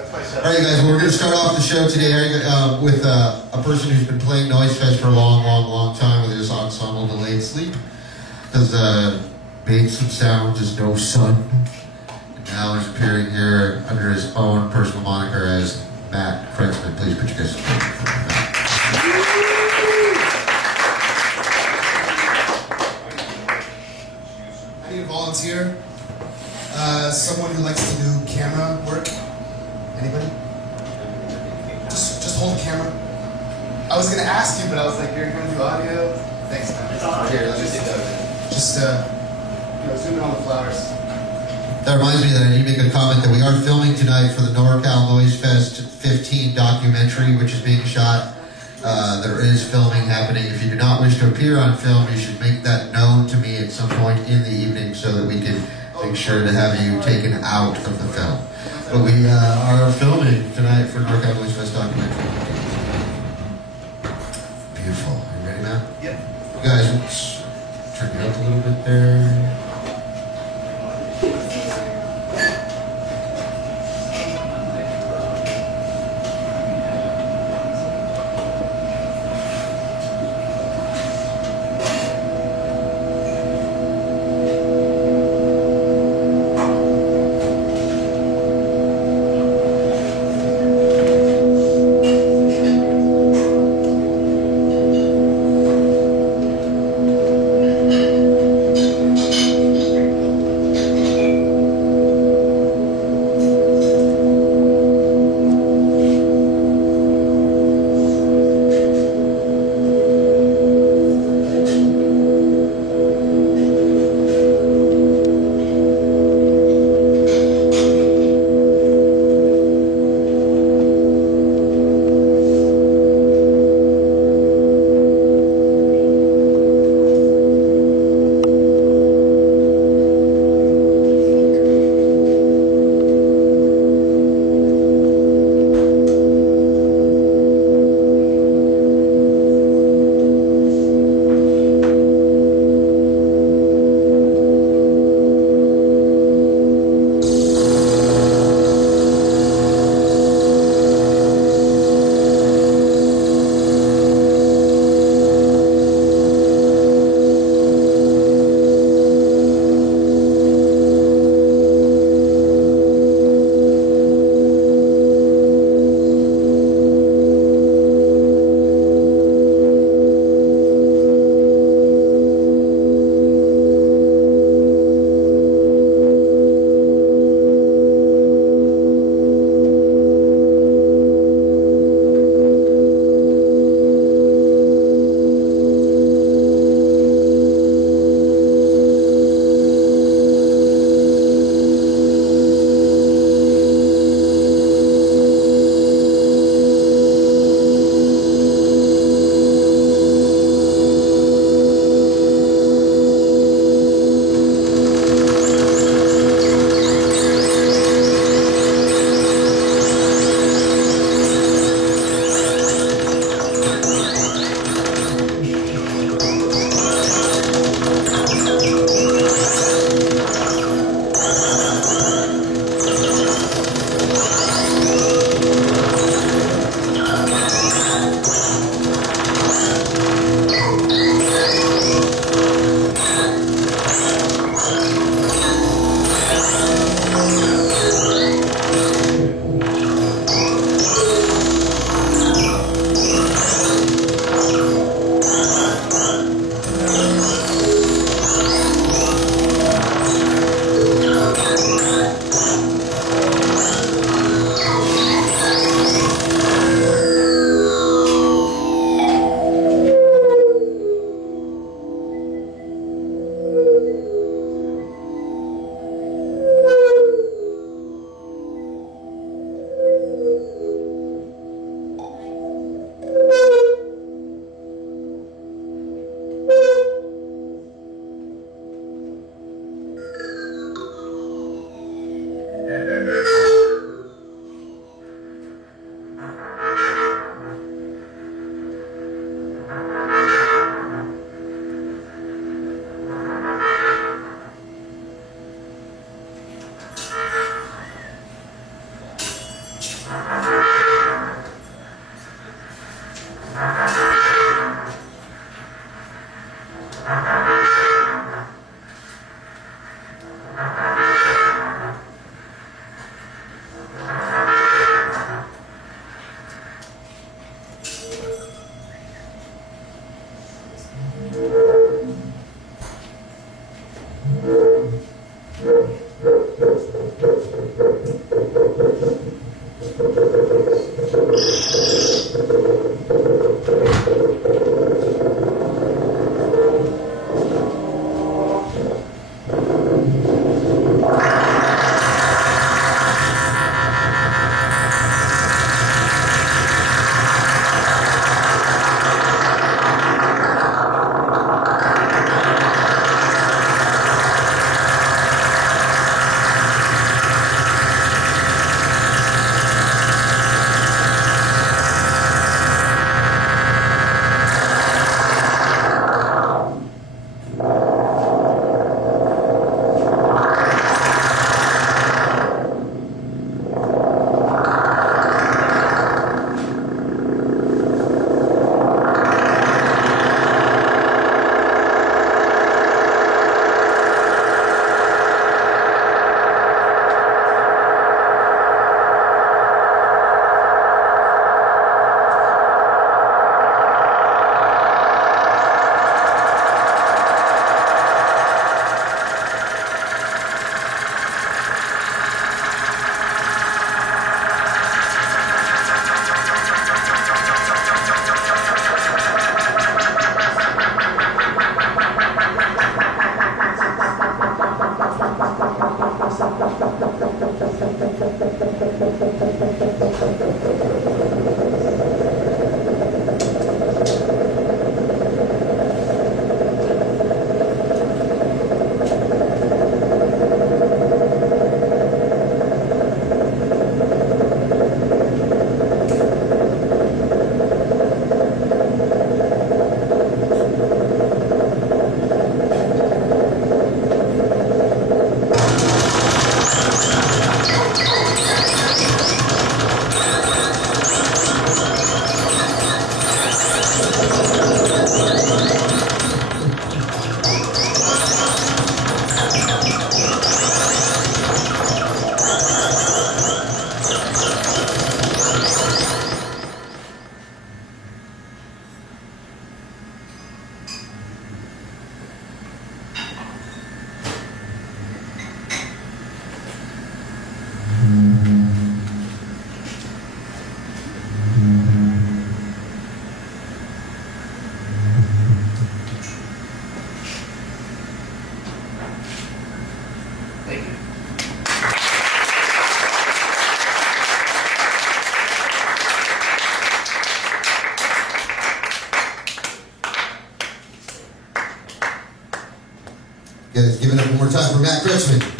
All right, guys, well, we're going to start off the show today with a person who's been playing Noise Fest for a long time with his ensemble, Delayed Sleep. Has made some sound, just no sun. And now he's appearing here under his own personal moniker as Matt Krentzman. Please put your guys in Matt. I need a volunteer. Someone who likes to do camera work. Anybody? Just hold the camera. I was gonna ask you, but I was like, you're gonna do audio? Thanks, man. Here, let me see that. Just zoom in on the flowers. That reminds me that I need to make a comment that we are filming tonight for the NorCal Noise Fest 15 documentary, which is being shot. There is filming happening. If you do not wish to appear on film, you should make that known to me at some point in the evening so that we can make sure to have you taken out of the film. But we are filming tonight for NorCal Noise Fest documentary. Beautiful. Are you ready, Matt? Yep. You guys, let's turn it up a little bit there. Thank you. Guys, give it up one more time for Matt Kritzman.